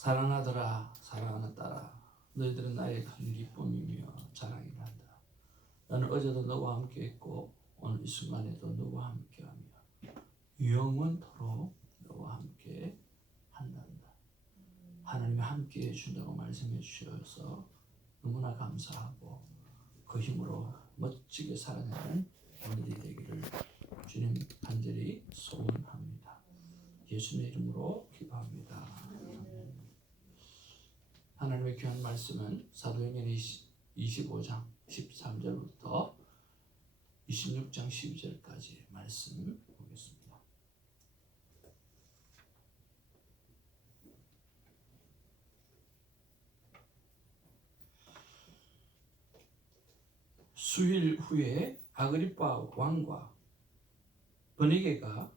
사랑하더라 사랑하는 딸아, 너희들은 나의 큰 기쁨이며 자랑이란다. 나는 어제도 너와 함께 있고 오늘 이 순간에도 너와 함께하며 영원토록 너와 함께 한단다. 하나님이 함께해 준다고 말씀해 주셔서 너무나 감사하고 그 힘으로 멋지게 살아내는 오늘이 되기를 주님 간절히 소원합니다. 예수님의 이름으로 기도합니다. 하나님의 귀한 말씀은 사도행전 25장 13절부터 26장 12절까지 말씀 보겠습니다. 수일 후에 아그리빠 왕과 버니게가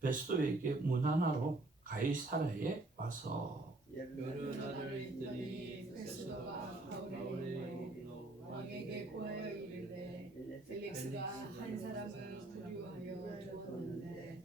베스도에게 문안하러 가이사랴에 와서 여러 날을 있더니 베스도가 바울의 왕에게 고하여 이르되 펠릭스가 한 사람을 부류하여 두었는데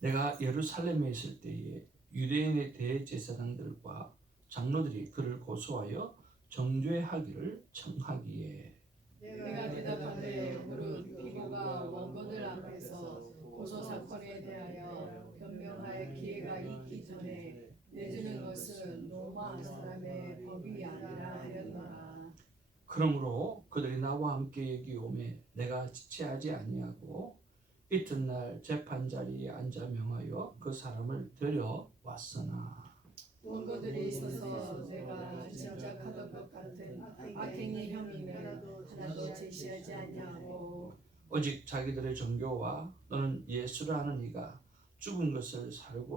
내가 예루살렘에 있을 때에 유대인의 대제사장들과 장로들이 그를 고소하여 정죄하기를 청하기에 내가 대답하되 무릇 피고가 원고들 앞에서 고소 사건에 대하여 변명할 기회가 있기 전에 내주는 것은 로마 사람의 법이 아니라 하였노라. 그러므로 그들이 나와 함께 여기 오매 내가 지체하지 아니하고 이튿날 재판 자리에 앉아 명하여 그 사람을 데려왔으나 원고들이 있어서 내가 짐작하던 것 같은 악행의 혐의는 하나도 제시하지 아니하고 오직 자기들의 종교와 또는 예수라는 이가 죽은 것을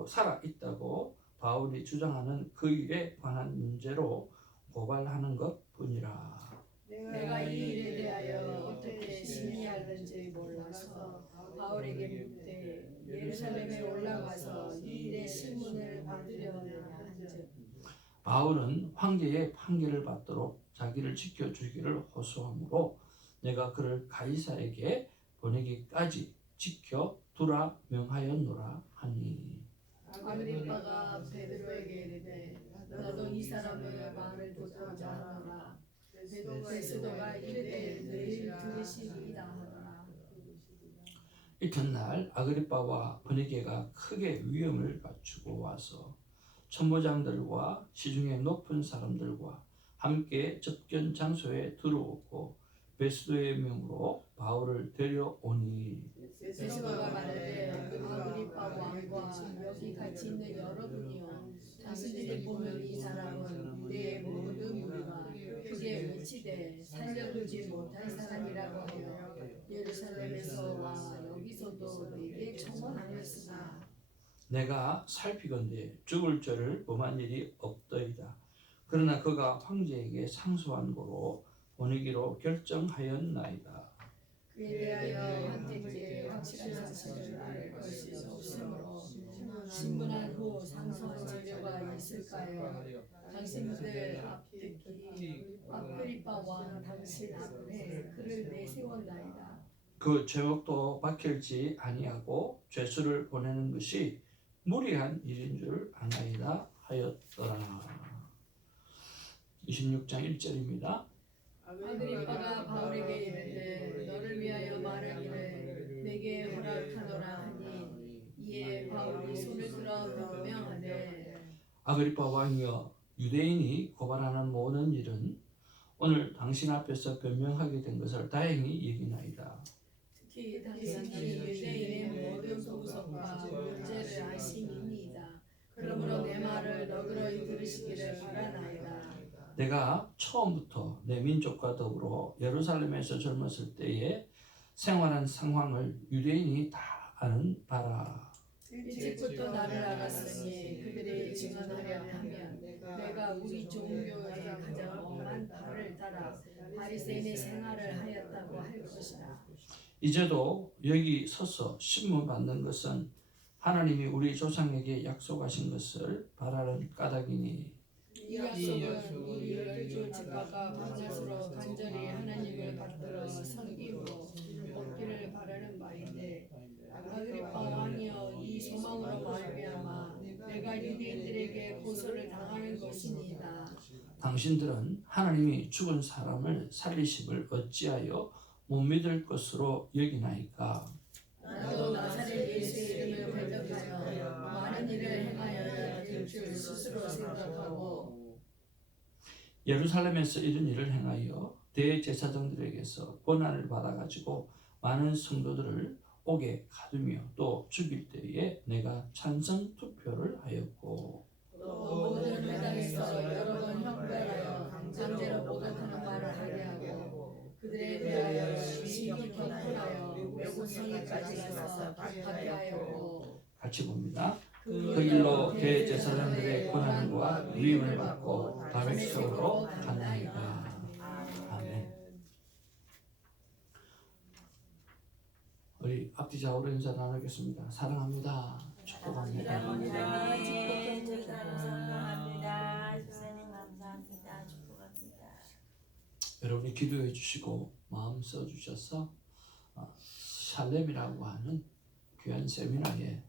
살아 있다고 바울이 주장하는 그 일에 관한 문제로 고발하는 것뿐이라. 내가 이 일에 대하여 어떻게 심히 알는지 몰라서 바울에게 묻되 예루살렘에 올라가서 이 일의 신문을 받으려느냐 한즉 바울은 황제의 판결을 받도록 자기를 지켜주기를 호소하므로 내가 그를 가이사에게 보내기까지 지켜두라 명하였노라 하니 아그리빠가 베드로에게 이르되 너도 이 사람의 말을 듣고자 하노라. 베스도가 이르되 내일 들으시리이다 하더라. 이튿날 아그리빠와 버니게가 크게 위험을 갖추고 와서 천부장들과 시중에 높은 사람들과 함께 접견 장소에 들어오고 베스도의 명으로 바울을 데려오니 베스도가 말하되 아그리빠 왕과 여기 같이 있는 여러분이요 당신들이 보는 이 사람은 유대의 모든 무리가 크게 외치되 살려두지 못할 사람이라고 하여 예루살렘에서 와 여기서도 내게 청원하였으나 내가 살피건대 죽을 죄를 범한 일이 없더이다. 그러나 그가 황제에게 상소한 고로 보내기로 결정하였나이다. 그에 대하여 황제께 확실한 사실을 알 것이 없으므로 신문한 후 상소한 자료가 있을까요? 당신들 앞듣기 아그리빠 왕 당신 앞에 그를 내세웠나이다. 그 죄목도 밝힐지 아니하고 죄수를 보내는 것이 무리한 일인 줄 아나이다 하였더라. 26장 1절입니다. 아그리빠가 바울에게 이르되 너를 위하여 말하기를 내게 허락하노라 하니 이에 바울이 손을 들어 변명하되 아그리빠 왕이여, 유대인이 고발하는 모든 일은 오늘 당신 앞에서 변명하게 된 것을 다행히 여기나이다. 특히 당신이 유대인의 모든 구속과 문제를 아심이니이다. 그러므로 내 말을 너그러이 들으시기를 바라나이다. 내가 처음부터 내 민족과 더불어 예루살렘에서 젊었을 때에 생활한 상황을 유대인이 다 아는 바라. 일찍부터 나를 알았으니 그들이 증언하려 하면 내가 우리 종교의 가장 엄한 바를 따라 바리새인의 생활을 하였다고 할 것이다. 이제도 여기 서서 신문 받는 것은 하나님이 우리 조상에게 약속하신 것을 바라는 까닭이니 이 약속은 우리 열두 집파가 밤낮으로 간절히 하나님을 받들어 섬기고 얻기를 바라는 바인데 아그리빠 왕이여 이 소망으로 말미암아 내가 유대인들에게 하나님의 고소를 당하는 것이니이다. 당신들은 하나님이 죽은 사람을 살리심을 어찌하여 못 믿을 것으로 여기나이까? 나도 나사렛 예수의 이름을 거듭하여 많은 일을 행하여야 될 줄 스스로 생각하고 예루살렘에서 이런 일을 행하여 대제사장들에게서 권한을 받아가지고 많은 성도들을 옥에 가두며 또 죽일 때에 내가 찬성 투표를 하였고 또 모든 회당에서 여러 번 형벌하여 강제로 모독하는 말을 하게 하고 그들에 대하여 심히 경고하여 외국 성에까지 가서 파괴하였고 같이 봅니다. 그 일로 대제사장들의 권한과 위임을 받고 다메섹으로 갔나이다. 아멘. 우리 앞뒤 좌우로 인사 나누겠습니다. 사랑합니다. 축복합니다. 감사합니다. 주사님 감사합니다. 축복합니다. 여러분이 기도해 주시고 마음 써 주셔서 샬렘이라고 하는 귀한 세미나에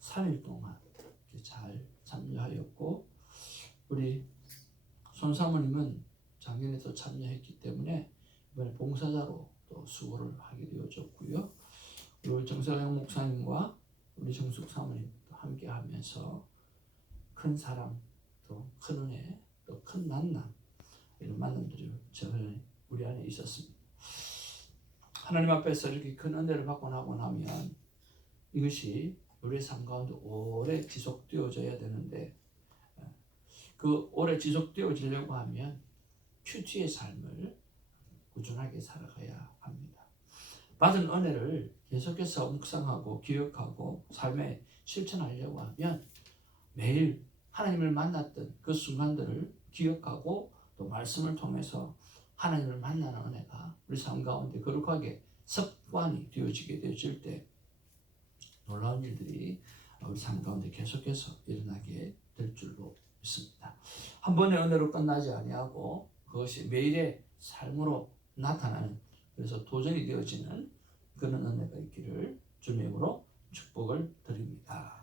3일 동안 잘 참여하였고 우리 손 사모님은 작년에도 참여했기 때문에 이번에 봉사자로 또 수고를 하게 되어졌고요. 그리고 정서영 목사님과 우리 정숙 사모님도 함께 하면서 큰 사랑, 또 큰 은혜, 또 큰 만남 이런 만남들이 우리 안에 있었습니다. 하나님 앞에서 이렇게 큰 은혜를 받고 나고 나면 이것이 우리의 삶 가운데 오래 지속되어져야 되는데 그 오래 지속되어지려고 하면 큐티의 삶을 꾸준하게 살아가야 합니다. 받은 은혜를 계속해서 묵상하고 기억하고 삶에 실천하려고 하면 매일 하나님을 만났던 그 순간들을 기억하고 또 말씀을 통해서 하나님을 만나는 은혜가 우리 삶 가운데 거룩하게 습관이 되어지게 되어질 때 놀라운 일들이 우리 삶 가운데 계속해서 일어나게 될 줄로 믿습니다. 한 번의 은혜로 끝나지 아니하고 그것이 매일의 삶으로 나타나는 그래서 도전이 되어지는 그런 은혜가 있기를 주님으로 축복을 드립니다.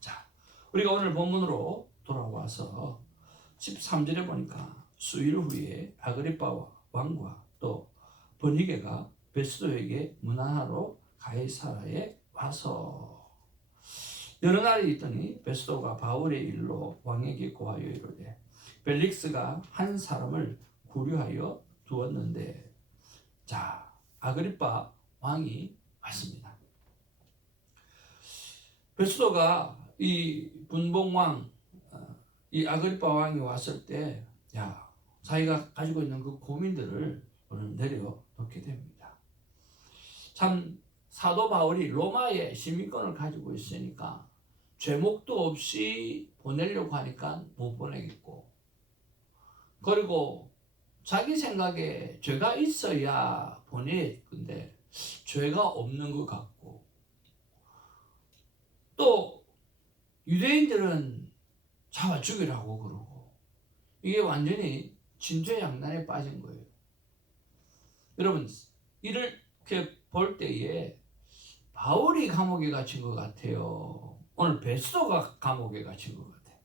자, 우리가 오늘 본문으로 돌아와서 13절에 보니까 수일 후에 아그리빠 왕과 또 버니게가 베스도에게 문안하러 가이사라에 와서 여러 날이 있더니 베스도가 바울의 일로 왕에게 고하여 이르되 벨릭스가 한 사람을 구류하여 두었는데 자 아그리빠 왕이 왔습니다. 베스도가 이 분봉왕 이 아그리빠 왕이 왔을 때 자기가 가지고 있는 그 고민들을 오늘 내려놓게 됩니다. 참 사도 바울이 로마의 시민권을 가지고 있으니까 죄목도 없이 보내려고 하니까 못 보내겠고 그리고 자기 생각에 죄가 있어야 보낼 건데 죄가 없는 것 같고 또 유대인들은 잡아 죽이라고 그러고 이게 완전히 진퇴양난에 빠진 거예요. 여러분 이렇게 볼 때에 바울이 감옥에 갇힌 것 같아요. 오늘 베스도가 감옥에 갇힌 것 같아요.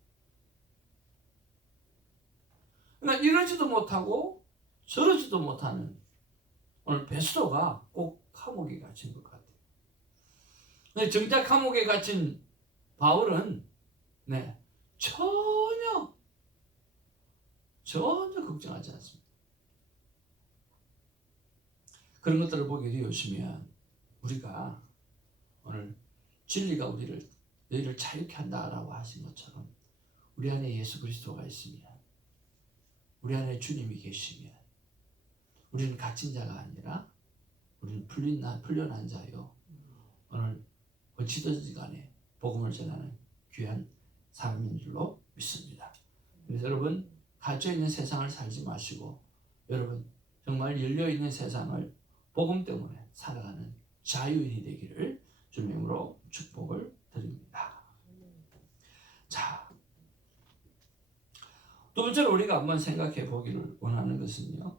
그러니까 이러지도 못하고 저러지도 못하는 오늘 베스도가 꼭 감옥에 갇힌 것 같아요. 근데 정작 감옥에 갇힌 바울은 전혀 걱정하지 않습니다. 그런 것들을 보게 되었으면 우리가 오늘 진리가 너희를 자유케 한다라고 하신 것처럼 우리 안에 예수 그리스도가 있으면 우리 안에 주님이 계시면 우리는 갇힌 자가 아니라 우리는 풀려난 자요 오늘 어찌든지 간에 복음을 전하는 귀한 사람인 줄로 믿습니다. 그래서 여러분 갇혀있는 세상을 살지 마시고 여러분 정말 열려있는 세상을 복음 때문에 살아가는 자유인이 되기를 주님으로 축복을 드립니다. 자, 두 번째로 우리가 한번 생각해 보기를 원하는 것은요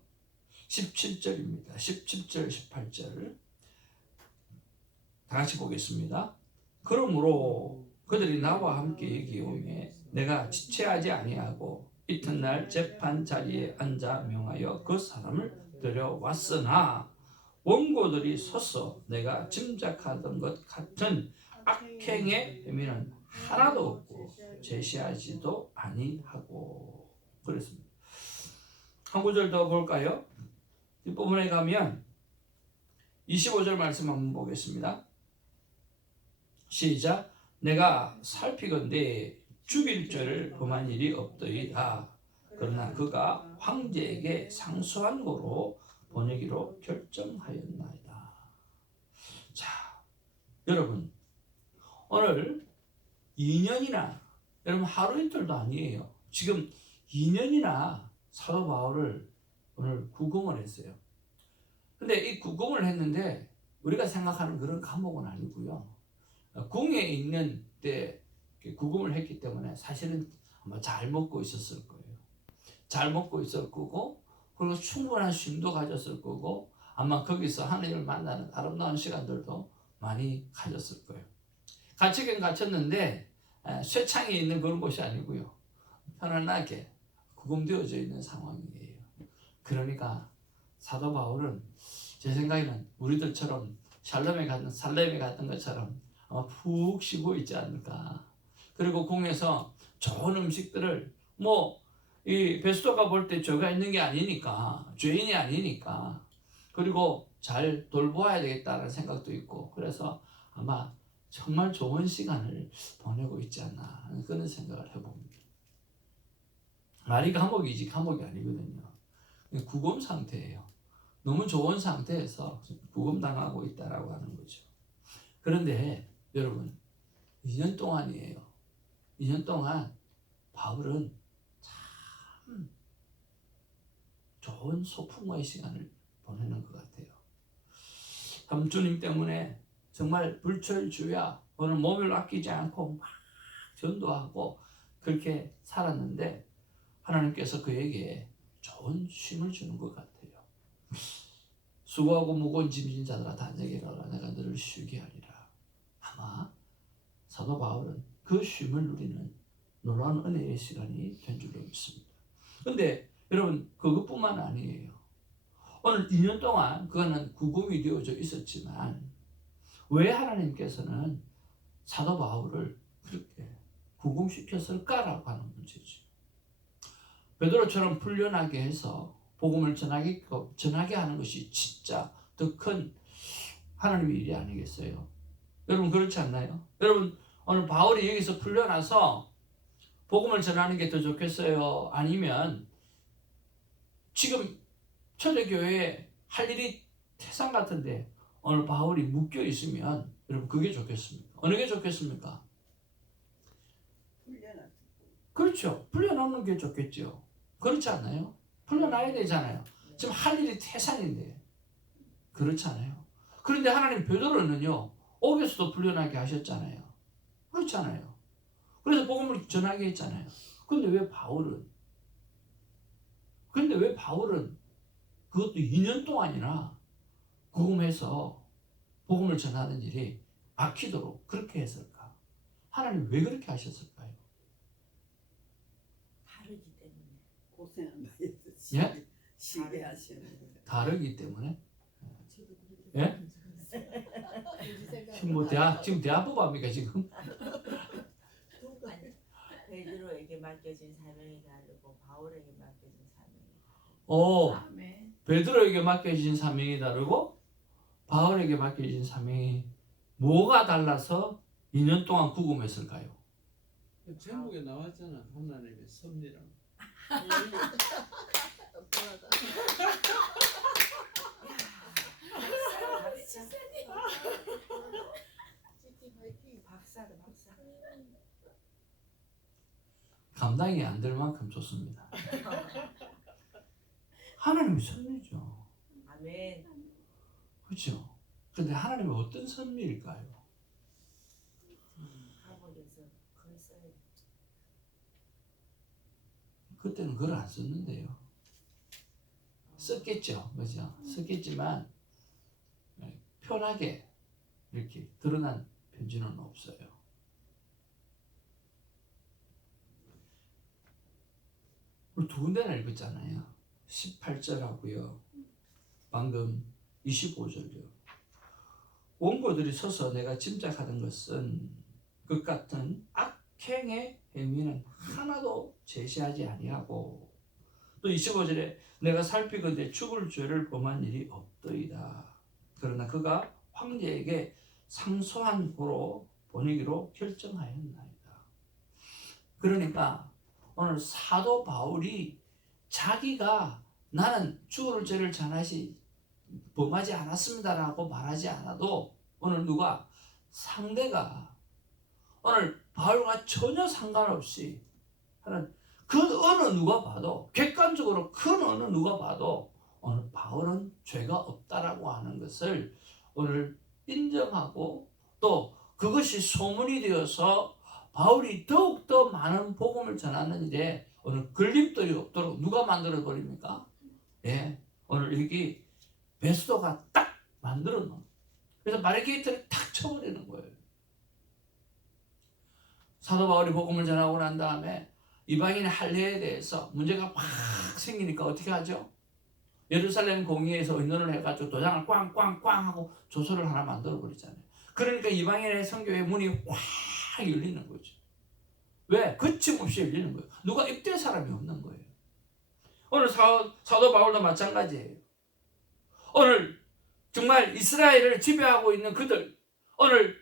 17절입니다. 17절 18절 다 같이 보겠습니다. 그러므로 그들이 나와 함께 여기 오매 내가 지체하지 아니하고 이튿날 재판 자리에 앉아 명하여 그 사람을 데려왔으나 원고들이 서서 내가 짐작하던 것 같은 악행의 혐의는 하나도 없고 제시하지도 아니하고 그랬습니다. 한 구절 더 볼까요? 뒷부분에 가면 25절 말씀 한번 보겠습니다. 시작. 내가 살피건대 죽일 죄를 범한 일이 없더이다. 그러나 그가 황제에게 상소한 고로 보내기로 결정하였나이다. 자, 여러분 오늘 2년이나 여러분 하루 이틀도 아니에요. 지금 2년이나 사도 바울을 오늘 구금을 했어요. 근데 이 구금을 했는데 우리가 생각하는 그런 감옥은 아니고요. 궁에 있는 때 구금을 했기 때문에 사실은 아마 잘 먹고 있었을 거예요. 잘 먹고 있을 거고 그리고 충분한 쉼도 가졌을 거고 아마 거기서 하나님을 만나는 아름다운 시간들도 많이 가졌을 거예요. 갇히긴 갇혔는데 쇠창이 있는 그런 곳이 아니고요. 편안하게 구금되어져 있는 상황이에요. 그러니까 사도 바울은 제 생각에는 우리들처럼 살렘에 갔던 것처럼 아마 푹 쉬고 있지 않을까. 그리고 궁에서 좋은 음식들을 이 베스토가 볼 때 죄가 있는 게 아니니까 죄인이 아니니까 그리고 잘 돌보아야 되겠다는 생각도 있고 그래서 아마 정말 좋은 시간을 보내고 있지 않나 그런 생각을 해봅니다. 말이 감옥이지 감옥이 아니거든요. 구금 상태예요. 너무 좋은 상태에서 구금당하고 있다라고 하는 거죠. 그런데 여러분 2년 동안이에요. 2년 동안 바울은 참 좋은 소풍의 시간을 보내는 것 같아요. 참 주님 때문에 정말 불철주야 오늘 몸을 아끼지 않고 막 전도하고 그렇게 살았는데 하나님께서 그에게 좋은 쉼을 주는 것 같아요. 수고하고 무거운 짐진 자들아 다 내게라 내가 너를 쉬게 하리라. 아마 사도 바울은 그 쉼을 누리는 놀라운 은혜의 시간이 된 줄로 믿습니다. 그런데 여러분 그것뿐만 아니에요. 오늘 2년 동안 그거는 구금이 되어져 있었지만 왜 하나님께서는 사도 바울을 그렇게 구금시켰을까라고 하는 문제죠. 베드로처럼 풀려나게 해서 복음을 전하게 하는 것이 진짜 더 큰 하나님의 일이 아니겠어요? 여러분 그렇지 않나요? 여러분 오늘 바울이 여기서 풀려나서 복음을 전하는 게 더 좋겠어요? 아니면 지금 초대교회에 할 일이 태산 같은데 오늘 바울이 묶여 있으면 여러분 그게 좋겠습니까? 어느 게 좋겠습니까? 그렇죠. 풀려나오는 게 좋겠죠. 그렇지 않나요? 풀려나야 되잖아요. 지금 할 일이 태산인데 그렇지 않아요? 그런데 하나님 베드로는요 옥에서도 풀려나게 하셨잖아요. 그렇지 않아요? 그래서 복음을 전하게 했잖아요. 그런데 왜 바울은 그것도 2년 동안이나 구금해서 복음을 전하는 일이 막히도록 그렇게 했을까? 하나님 왜 그렇게 하셨을까요? 다르기 때문에. 고생한다 해서 예? 쉬게 하시는 거예요. 다르기 때문에? 예? 지금 대화법 합니까 지금? 베드로에게 맡겨진 사명이 다르고 바울에게 맡겨진 사명이 아멘. 베드로에게 맡겨진 사명이 다르고 바울에게 맡겨진 사명이 뭐가 달라서 2년 동안 구금했을까요? 제목에 나왔잖아. 하나님의 섭리랑. 박사다 박사. 감당이 안 될 만큼 좋습니다. 하나님의 섭리죠. 아멘. 그렇죠? 근데 하나님의 어떤 섭리일까요? 감옥에서 글 써야 돼. 그때는 글을 안 썼는데요. 썼겠죠. 그죠? 썼겠지만 편하게 이렇게 드러난 편지는 없어요. 그 두 군데나 읽었잖아요. 18절하고요. 방금 25절요. 원고들이 서서 내가 짐작하던 것은 그 같은 악행의 행위는 하나도 제시하지 아니하고 또 25절에 내가 살피건대 죽을 죄를 범한 일이 없더이다. 그러나 그가 황제에게 상소한 고로 보내기로 결정하였나이다. 그러니까 오늘 사도 바울이 자기가 나는 죽을 죄를 전하시 범하지 않았습니다라고 말하지 않아도 오늘 누가 상대가 오늘 바울과 전혀 상관없이 하는 그 어느 누가 봐도 객관적으로 큰 어느 누가 봐도 오늘 바울은 죄가 없다라고 하는 것을 오늘 인정하고 또 그것이 소문이 되어서 바울이 더욱더 많은 복음을 전하는 일에 오늘 걸림돌이 없도록 누가 만들어 버립니까? 예, 오늘 여기 베스도가 딱 만들어 놓은 그래서 바리게이트를 탁 쳐버리는 거예요. 사도 바울이 복음을 전하고 난 다음에 이방인의 할례에 대해서 문제가 확 생기니까 어떻게 하죠? 예루살렘 공의회에서 의논을 해가지고 도장을 꽝꽝꽝 하고 조서를 하나 만들어 버리잖아요. 그러니까 이방인의 선교회 문이 확 열리는 거죠. 왜? 거침없이 열리는 거예요. 누가 입댈 사람이 없는 거예요. 오늘 사도 바울도 마찬가지예요. 오늘 정말 이스라엘을 지배하고 있는 그들, 오늘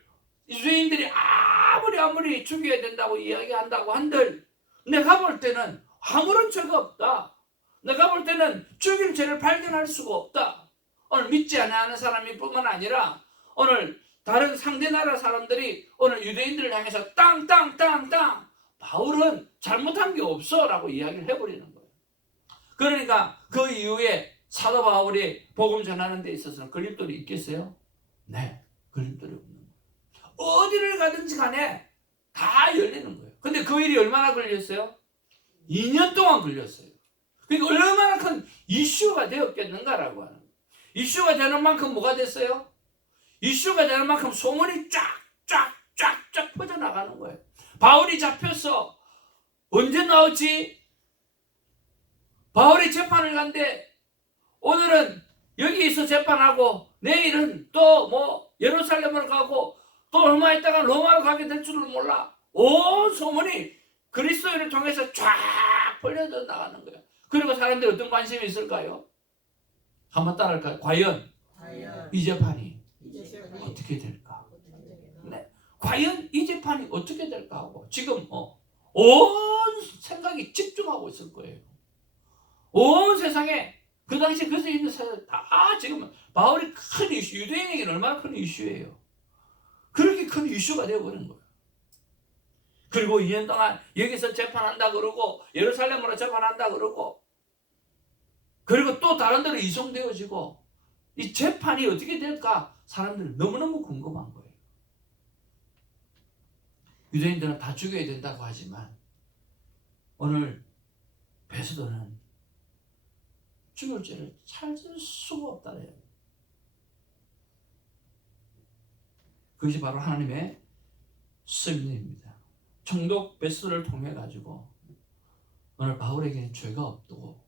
유대인들이 아무리 죽여야 된다고 이야기한다고 한들 내가 볼 때는 아무런 죄가 없다. 내가 볼 때는 죽일 죄를 발견할 수가 없다. 오늘 믿지 않는 사람이 뿐만 아니라 오늘 다른 상대 나라 사람들이 오늘 유대인들을 향해서 땅땅땅땅 바울은 잘못한 게 없어 라고 이야기를 해버리는 거예요. 그러니까 그 이후에 사도 바울이 복음 전하는 데 있어서는 걸림돌이 있겠어요? 네, 걸림돌이 없는 거예요. 어디를 가든지 간에 다 열리는 거예요. 근데 그 일이 얼마나 걸렸어요? 2년 동안 걸렸어요. 그러니까 얼마나 큰 이슈가 되었겠는가라고 하는 거예요. 이슈가 되는 만큼 뭐가 됐어요? 이슈가 되는 만큼 소문이 쫙쫙쫙쫙 퍼져나가는 거예요. 바울이 잡혔어. 언제 나오지? 바울이 재판을 간대. 오늘은 여기에서 재판하고 내일은 또 뭐 예루살렘으로 가고 또 얼마 있다가 로마로 가게 될 줄을 몰라. 온 소문이 그리스도인을 통해서 쫙 벌려져 나가는 거예요. 그리고 사람들이 어떤 관심이 있을까요? 한번 따라할까요? 과연 이 재판이 어떻게 될까? 네. 과연 이 재판이 어떻게 될까 하고 지금 온 생각이 집중하고 있을 거예요. 온 세상에 그 당시 그래서 있는 사람들 다 지금 바울이 큰 이슈, 유대인에게는 얼마나 큰 이슈예요. 그렇게 큰 이슈가 되어버린 거예요. 그리고 2년 동안 여기서 재판한다 그러고 예루살렘으로 재판한다 그러고 그리고 또 다른 데로 이송되어지고 이 재판이 어떻게 될까 사람들이 너무너무 궁금한 거예요. 유대인들은 다 죽여야 된다고 하지만 오늘 베스도는 죽을 죄를 찾을 수가 없다래요. 그것이 바로 하나님의 섭리입니다. 총독 베스도를 통해 가지고 오늘 바울에게는 죄가 없고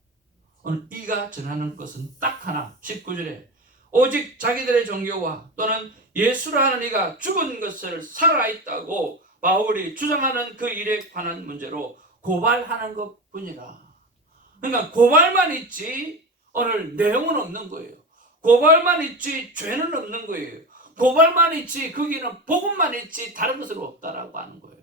오늘 이가 전하는 것은 딱 하나 19절에 오직 자기들의 종교와 또는 예수라 하는 이가 죽은 것을 살아있다고 바울이 주장하는 그 일에 관한 문제로 고발하는 것뿐이라. 그러니까 고발만 있지 오늘 내용은 없는 거예요. 고발만 있지 죄는 없는 거예요. 고발만 있지 거기는 복음만 있지 다른 것은 없다라고 하는 거예요.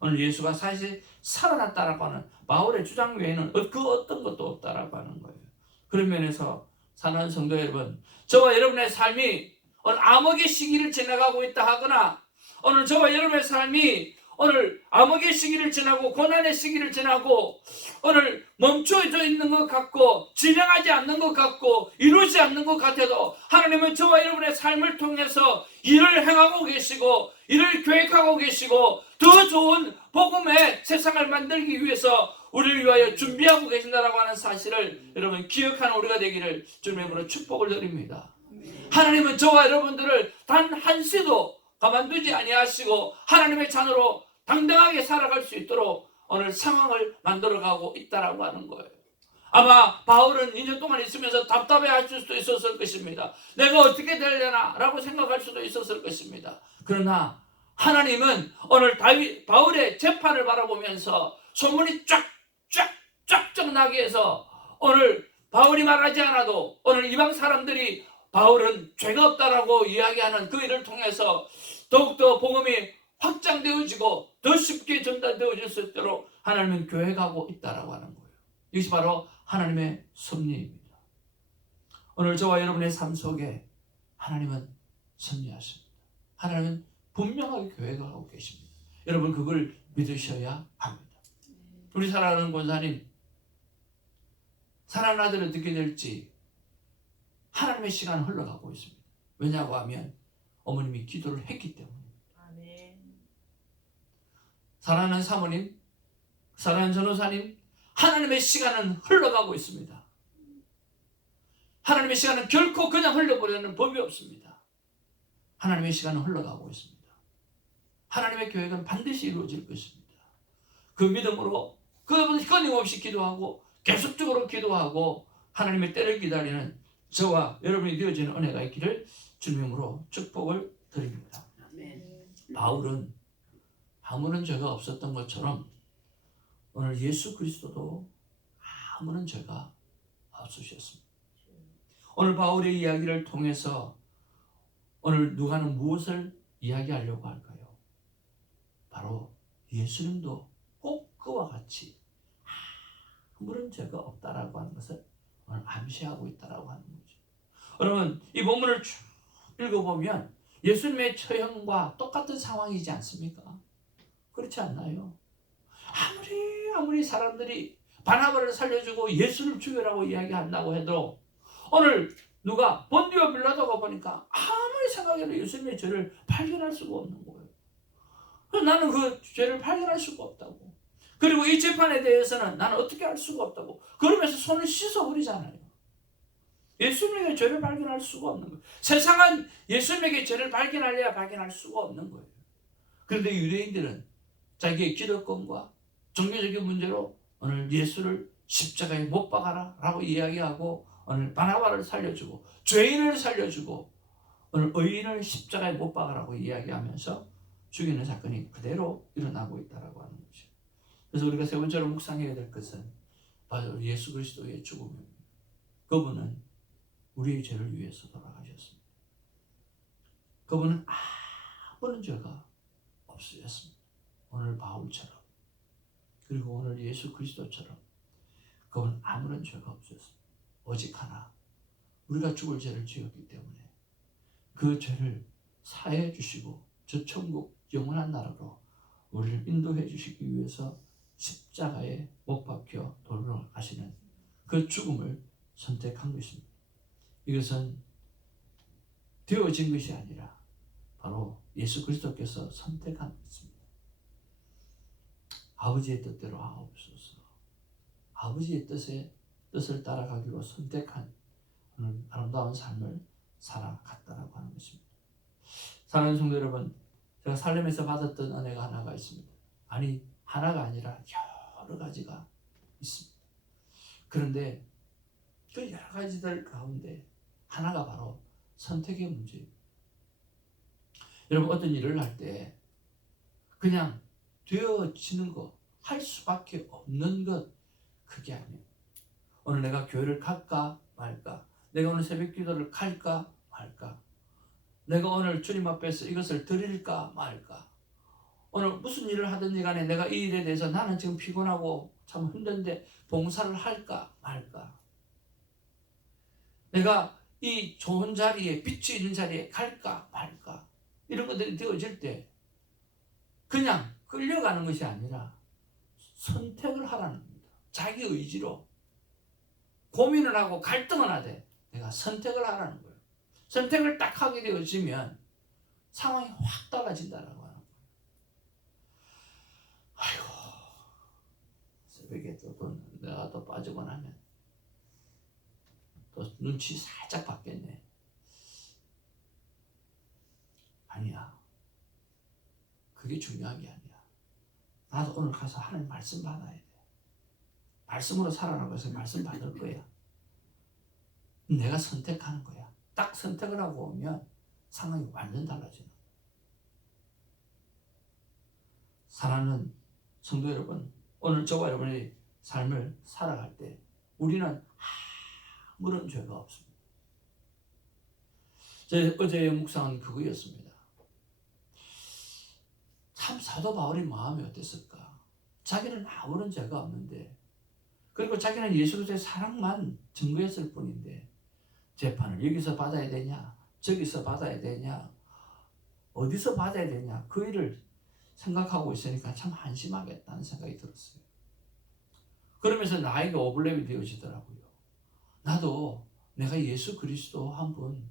오늘 예수가 사실 살아났다라고 하는 바울의 주장 외에는 그 어떤 것도 없다라고 하는 거예요. 그런 면에서 사랑하는 성도 여러분, 저와 여러분의 삶이 오늘 암흑의 시기를 지나가고 있다 하거나 오늘 저와 여러분의 삶이 오늘 암흑의 시기를 지나고 고난의 시기를 지나고 오늘 멈춰져 있는 것 같고 진행하지 않는 것 같고 이루지 않는 것 같아도 하나님은 저와 여러분의 삶을 통해서 일을 행하고 계시고 일을 계획하고 계시고 더 좋은 복음의 세상을 만들기 위해서 우리를 위하여 준비하고 계신다라고 하는 사실을 여러분 기억하는 우리가 되기를 주님의 이름으로 축복을 드립니다. 하나님은 저와 여러분들을 단 한시도 가만두지 아니하시고 하나님의 자녀로 당당하게 살아갈 수 있도록 오늘 상황을 만들어가고 있다라고 하는 거예요. 아마 바울은 2년 동안 있으면서 답답해할 수도 있었을 것입니다. 내가 어떻게 되려나 라고 생각할 수도 있었을 것입니다. 그러나 하나님은 오늘 바울의 재판을 바라보면서 소문이 쫙쫙 나게 해서 오늘 바울이 말하지 않아도 오늘 이방 사람들이 바울은 죄가 없다라고 이야기하는 그 일을 통해서 더욱더 복음이 확장되어지고 더 쉽게 전달되어질 수 있도록 하나님은 계획하고 있다라고 하는 거예요. 이것이 바로 하나님의 섭리입니다. 오늘 저와 여러분의 삶 속에 하나님은 섭리하십니다. 하나님은 분명하게 계획하고 계십니다. 여러분 그걸 믿으셔야 합니다. 우리 사랑하는 권사님, 사랑하는 아들이 어떻게 될지 하나님의 시간은 흘러가고 있습니다. 왜냐고 하면 어머님이 기도를 했기 때문입니다. 아멘. 사랑하는 사모님, 사랑하는 전도사님, 하나님의 시간은 흘러가고 있습니다. 하나님의 시간은 결코 그냥 흘러버리는 법이 없습니다. 하나님의 시간은 흘러가고 있습니다. 하나님의 계획은 반드시 이루어질 것입니다. 그 믿음으로 끊임없이 기도하고 계속적으로 기도하고 하나님의 때를 기다리는 저와 여러분이 되어지는 은혜가 있기를 주님으로 축복을 드립니다. 아멘. 바울은 아무런 죄가 없었던 것처럼 오늘 예수 그리스도도 아무런 죄가 없으셨습니다. 오늘 바울의 이야기를 통해서 오늘 누가는 무엇을 이야기하려고 할까요? 바로 예수님도 꼭 그와 같이 아무런 죄가 없다라고 하는 것을 오늘 암시하고 있다라고 하는 거죠. 여러분 이 본문을 쭉 읽어보면 예수님의 처형과 똑같은 상황이지 않습니까? 그렇지 않나요? 아무리 사람들이 바나바를 살려주고 예수를 죽여라고 이야기한다고 해도 오늘 누가 본디오 빌라도가 보니까 아무리 생각해도 예수님의 죄를 발견할 수가 없는 거예요. 나는 그 죄를 발견할 수가 없다고. 그리고 이 재판에 대해서는 나는 어떻게 할 수가 없다고. 그러면서 손을 씻어버리잖아요. 예수님의 죄를 발견할 수가 없는 거예요. 세상은 예수님에게 죄를 발견하려야 발견할 수가 없는 거예요. 그런데 유대인들은 자기의 기득권과 종교적인 문제로 오늘 예수를 십자가에 못 박아라 라고 이야기하고 오늘 바나바를 살려주고 죄인을 살려주고 오늘 의인을 십자가에 못 박아라고 이야기하면서 죽이는 사건이 그대로 일어나고 있다고 하는 거죠. 그래서 우리가 세 번째로 묵상해야 될 것은 바로 예수 그리스도의 죽음입니다. 그분은 우리의 죄를 위해서 돌아가셨습니다. 그분은 아무런 죄가 없으셨습니다. 오늘 바울처럼 그리고 오늘 예수 그리스도처럼 그분은 아무런 죄가 없으셨습니다. 오직 하나 우리가 죽을 죄를 지었기 때문에 그 죄를 사해 주시고 저 천국 영원한 나라로 우리를 인도해 주시기 위해서 십자가에 못 박혀 돌아가시는 그 죽음을 선택한 것입니다. 이것은 되어진 것이 아니라 바로 예수 그리스도께서 선택한 것입니다. 아버지의 뜻대로 하옵소서. 아버지의 뜻을 따라가기로 선택한 아름다운 삶을 살아갔다라고 하는 것입니다. 사랑하는 성도 여러분, 제가 살림에서 받았던 은혜가 하나가 있습니다. 아니 하나가 아니라 여러 가지가 있습니다. 그런데 그 여러 가지들 가운데 하나가 바로 선택의 문제입니다. 여러분 어떤 일을 할 때 그냥 되어지는 것, 할 수밖에 없는 것 그게 아니에요. 오늘 내가 교회를 갈까 말까, 내가 오늘 새벽 기도를 갈까 말까, 내가 오늘 주님 앞에서 이것을 드릴까 말까, 오늘 무슨 일을 하든지 간에 내가 이 일에 대해서 나는 지금 피곤하고 참 힘든데 봉사를 할까 말까, 내가 이 좋은 자리에 빛이 있는 자리에 갈까 말까, 이런 것들이 되어질 때 그냥 끌려가는 것이 아니라 선택을 하라는 겁니다. 자기 의지로 고민을 하고 갈등을 하되 내가 선택을 하라는 거예요. 선택을 딱 하게 되어지면 상황이 확 달라진다라고 하는 거예요. 아이고 새벽에 또 내가 또 빠지고 나면 또 눈치 살짝 받겠네. 아니야. 그게 중요한 게 아니야. 나도 오늘 가서 하나님 말씀 받아야 돼. 말씀으로 살아라고 해서 말씀 받을 거야. 내가 선택하는 거야. 딱 선택을 하고 오면 상황이 완전 달라지는 거야. 사랑하는 성도 여러분, 오늘 저와 여러분의 삶을 살아갈 때 우리는 아무런 죄가 없습니다. 제 어제의 묵상은 그거였습니다. 참 사도 바울의 마음이 어땠을까? 자기는 아무런 죄가 없는데, 그리고 자기는 예수 그리스도의 사랑만 증거했을 뿐인데 재판을 여기서 받아야 되냐, 저기서 받아야 되냐, 어디서 받아야 되냐, 그 일을 생각하고 있으니까 참 한심하겠다는 생각이 들었어요. 그러면서 나에게 오블랩이 되어지더라고요. 나도 내가 예수 그리스도 한 분,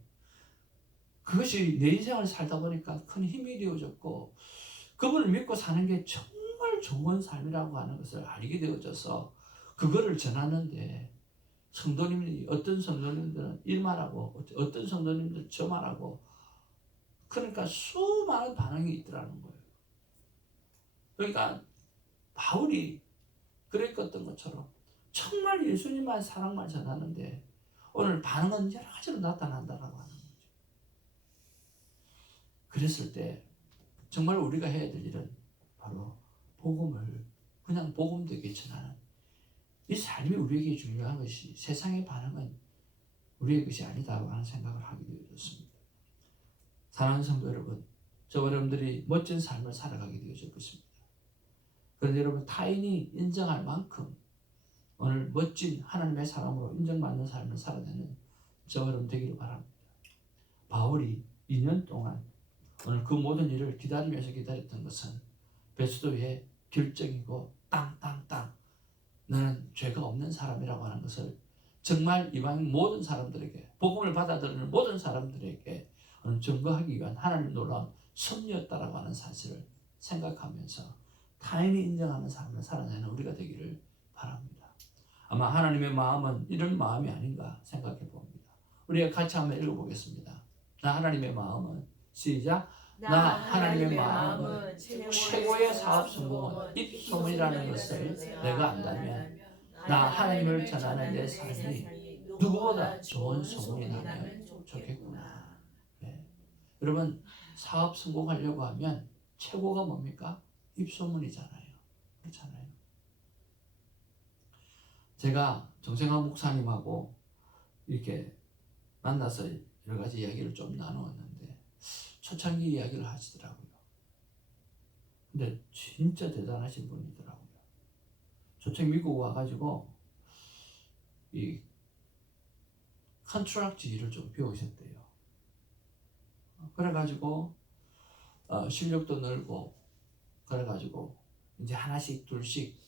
그것이 내 인생을 살다 보니까 큰 힘이 되어졌고, 그분을 믿고 사는 게 정말 좋은 삶이라고 하는 것을 알게 되어져서 그거를 전하는데, 성도님들이, 어떤 성도님들은 일말하고 어떤 성도님들은 저말하고, 그러니까 수많은 반응이 있더라는 거예요. 그러니까 바울이 그랬던 것처럼 정말 예수님만 사랑만 전하는데 오늘 반응은 여러 가지로 나타난다라고 하는 거죠. 그랬을 때 정말 우리가 해야 될 일은 바로 복음을 그냥 복음되게 전하는 이 삶이 우리에게 중요한 것이, 세상의 반응은 우리의 것이 아니다라고 하는 생각을 하게 되어졌습니다. 사랑하는 성도 여러분, 저와 여러분들이 멋진 삶을 살아가게 되어질 것입니다. 그런데 여러분, 타인이 인정할 만큼 오늘 멋진 하나님의 사람으로 인정받는 삶을 살아내는 저와 여러분 되기를 바랍니다. 바울이 2년 동안 오늘 그 모든 일을 기다리면서 기다렸던 것은 베스도의 결정이고, 땅땅땅 나는 죄가 없는 사람이라고 하는 것을 정말 이방 모든 사람들에게, 복음을 받아들이는 모든 사람들에게 증거하기 위한 하나님 놀라운 섭리였다라고 하는 사실을 생각하면서 타인이 인정하는 삶을 살아내는 우리가 되기를 바랍니다. 아마 하나님의 마음은 이런 마음이 아닌가 생각해 봅니다. 우리가 같이 한번 읽어보겠습니다. 나 하나님의 마음은, 시작. 나 하나님의 마음은 최고의 사업 성공은 입소문이라는 것을 내가 안다면, 나 하나님을 전하는 내 삶이 누구보다 좋은 소문이 나면 좋겠구나. 네. 여러분, 사업 성공하려고 하면 최고가 뭡니까? 입소문이잖아요. 그렇잖아요. 제가 정생환 목사님하고 이렇게 만나서 여러 가지 이야기를 좀 나누었는데 초창기 이야기를 하시더라고요. 근데 진짜 대단하신 분이더라고요. 초창기 미국 와가지고 이 컨트랙트 일을 좀 배우셨대요. 그래가지고 실력도 늘고, 그래가지고 이제 하나씩 둘씩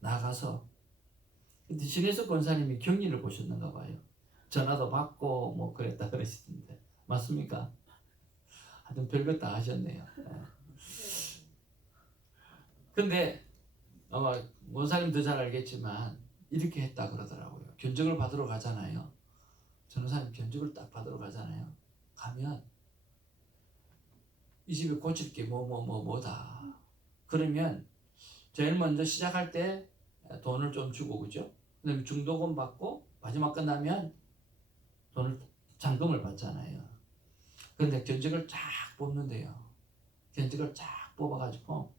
나가서, 근데 신혜석 권사님이 경리를 보셨는가 봐요. 전화도 받고 뭐 그랬다 그러시던데 맞습니까? 하여튼 별것 다 하셨네요. 근데 원사님 더 잘 알겠지만 이렇게 했다 그러더라고요. 견적을 받으러 가잖아요. 전도사님 견적을 딱 받으러 가잖아요. 가면 이 집에 고칠 게 뭐다. 그러면 제일 먼저 시작할 때 돈을 좀 주고, 그죠? 그다음에 중도금 받고 마지막 끝나면 돈을, 잔금을 받잖아요. 근데 견적을 쫙 뽑는데요. 견적을 쫙 뽑아가지고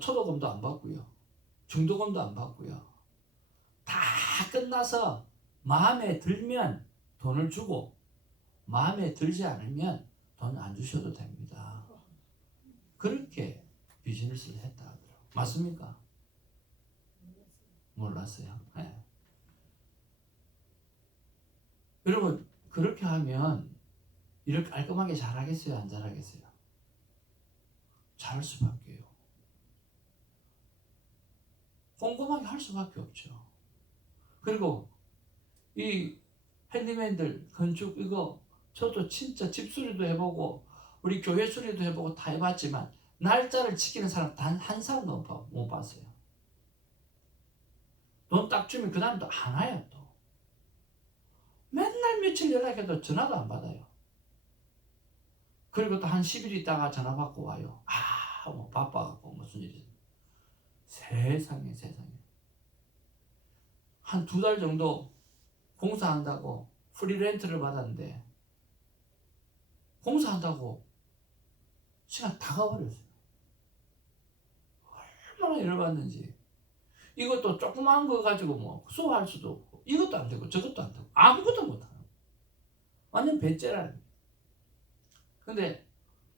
초도금도 안 받고요. 중도금도 안 받고요. 다 끝나서 마음에 들면 돈을 주고, 마음에 들지 않으면 돈 안 주셔도 됩니다. 그렇게 비즈니스를 했다 하더라고요. 맞습니까? 몰랐어요. 네. 여러분, 그렇게 하면 이렇게 깔끔하게 잘하겠어요? 안 잘하겠어요? 잘할 수밖에요. 꼼꼼하게 할 수밖에 없죠. 그리고 이 핸디맨들, 건축 이거 저도 진짜 집수리도 해보고 우리 교회 수리도 해보고 다 해봤지만 날짜를 지키는 사람 단 한 사람도 못 봤어요. 돈 딱 주면 그 다음도 안 와요. 또 맨날 며칠 연락해도 전화도 안 받아요. 그리고 또 한 10일 있다가 전화 받고 와요. 뭐 바빠갖고 무슨 일이. 세상에. 한 2달 정도 공사한다고 프리렌트를 받았는데 공사한다고 시간 다 가버렸어요. 얼마나 열받는지. 이것도 조그마한 거 가지고 뭐 수호할 수도 없고 이것도 안 되고 저것도 안 되고 아무것도 못하는 완전 배째라는. 근데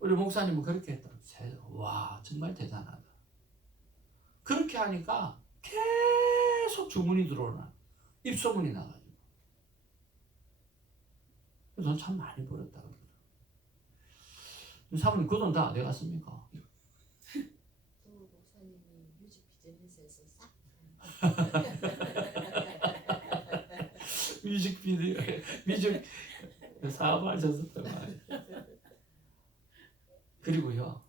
우리 목사님은 그렇게 했더라고요. 와 정말 대단하다. 그렇게 하니까 계속 주문이 들어오나 입소문이 나가지고 돈 참 많이 벌었다 그러더라고요. 사모님 그 돈 다 어디 갔습니까? 또 목사님이 뮤직 비즈니스에서 싹 뮤직비디오 사업하셨었던 말이에요. 그리고요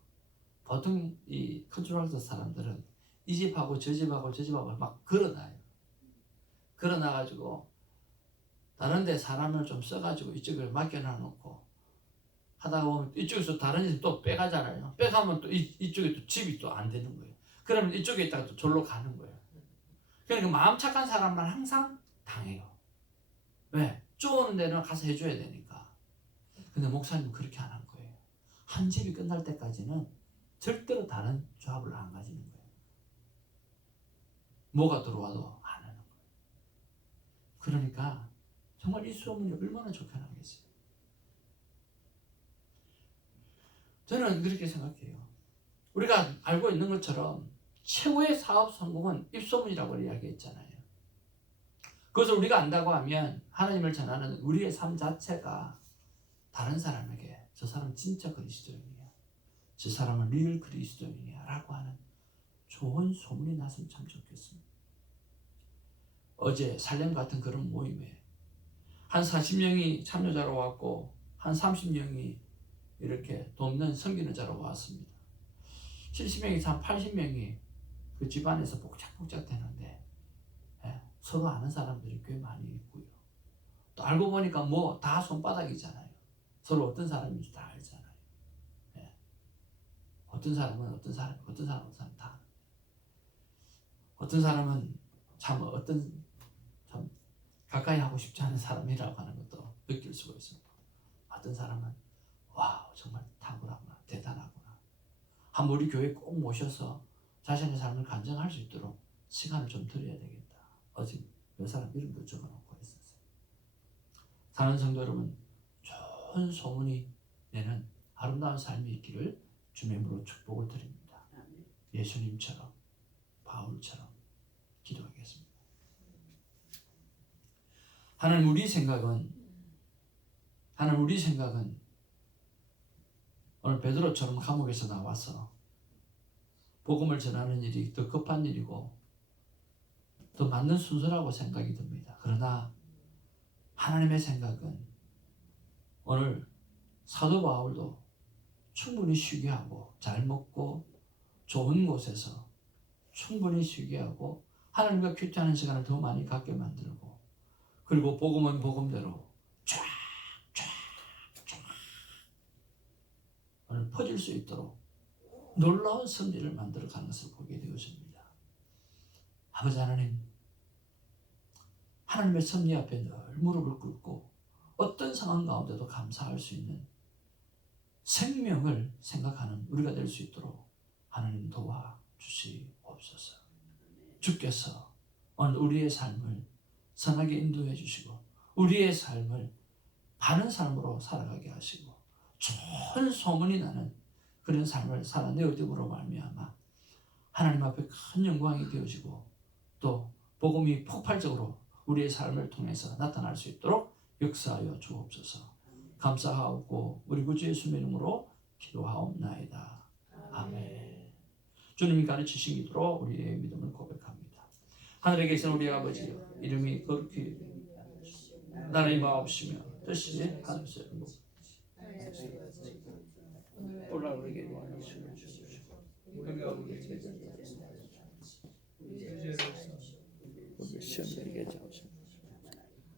보통 이 컨트롤하우스 사람들은 이 집하고 저 집하고 저 집하고 막 걸어놔요. 걸어놔가지고 다른 데 사람을 좀 써가지고 이쪽을 맡겨놔놓고 하다가 보면 이쪽에서 다른 집 또 빼가잖아요. 빼가면 또 이쪽에 또 집이 또 안 되는 거예요. 그러면 이쪽에 있다가 또 절로 가는 거예요. 그러니까 마음 착한 사람만 항상 당해요. 왜? 쪼는 데는 가서 해줘야 되니까. 근데 목사님은 그렇게 안 한 거예요. 한 집이 끝날 때까지는 절대로 다른 조합을 안 가지는 거예요. 뭐가 들어와도 안 하는 거예요. 그러니까 정말 이 소문이 얼마나 좋게 나겠어요. 저는 그렇게 생각해요. 우리가 알고 있는 것처럼 최고의 사업 성공은 입소문이라고 이야기했잖아요. 그것을 우리가 안다고 하면 하나님을 전하는 우리의 삶 자체가 다른 사람에게 저 사람 진짜 그리스도인이야, 저 사람은 리얼 그리스도인이야 라고 하는 좋은 소문이 났으면 참 좋겠습니다. 어제 살렘 같은 그런 모임에 한 40명이 참여자로 왔고 한 30명이 이렇게 돕는 섬기는 자로 왔습니다. 70명에서 한 80명이 그 집안에서 복작복작 되는데 서로 아는 사람들이 꽤 많이 있고요. 또 알고 보니까 뭐 다 손바닥이잖아요. 서로 어떤 사람인지 다 알잖아요. 어떤 사람은 어떤 사람, 어떤 사람은 어떤 사람 다. 어떤 사람은 참 가까이 하고 싶지 않은 사람이라고 하는 것도 느낄 수가 있습니다. 어떤 사람은 와 정말 탁월하구나, 대단하구나. 한번 우리 교회 꼭 모셔서 자신의 삶을 간증할 수 있도록 시간을 좀 드려야 되겠다. 어제 몇 사람 이름도 적어놓고 있었어요. 사는 성도 여러분, 좋은 소문이 내는 아름다운 삶이 있기를 주님의 이름으로 축복을 드립니다. 예수님처럼, 바울처럼 기도하겠습니다. 하나님 우리 생각은 오늘 베드로처럼 감옥에서 나와서 복음을 전하는 일이 더 급한 일이고 더 맞는 순서라고 생각이 듭니다. 그러나 하나님의 생각은 오늘 사도 바울도 충분히 쉬게 하고 잘 먹고 좋은 곳에서 충분히 쉬게 하고 하나님과 큐티하는 시간을 더 많이 갖게 만들고 그리고 복음은 복음대로 쫙 오늘 퍼질 수 있도록 놀라운 선지를 만들어가는 것을 보게 되었습니다. 아버지 하나님, 하나님의 섭리 앞에 늘 무릎을 꿇고 어떤 상황 가운데도 감사할 수 있는 생명을 생각하는 우리가 될 수 있도록 하나님 도와주시옵소서. 주께서 오늘 우리의 삶을 선하게 인도해 주시고 우리의 삶을 바른 삶으로 살아가게 하시고 좋은 소문이 나는 그런 삶을 살아내어둠으로 말미암아 하나님 앞에 큰 영광이 되어지고 또 복음이 폭발적으로 우리의 삶을 통해서 나타날 수 있도록 역사하여 주옵소서. 감사하고 우리 구주 예수의 이름으로 기도하옵나이다. 아멘. 주님이 가르치신 기도로 우리의 믿음을 고백합니다. 하늘에 계신 우리 아버지여, 이름이 거룩히 나라의 마옵시며 뜻이 하늘에서 올라오게 원하시는 주시고 우리가 우리에게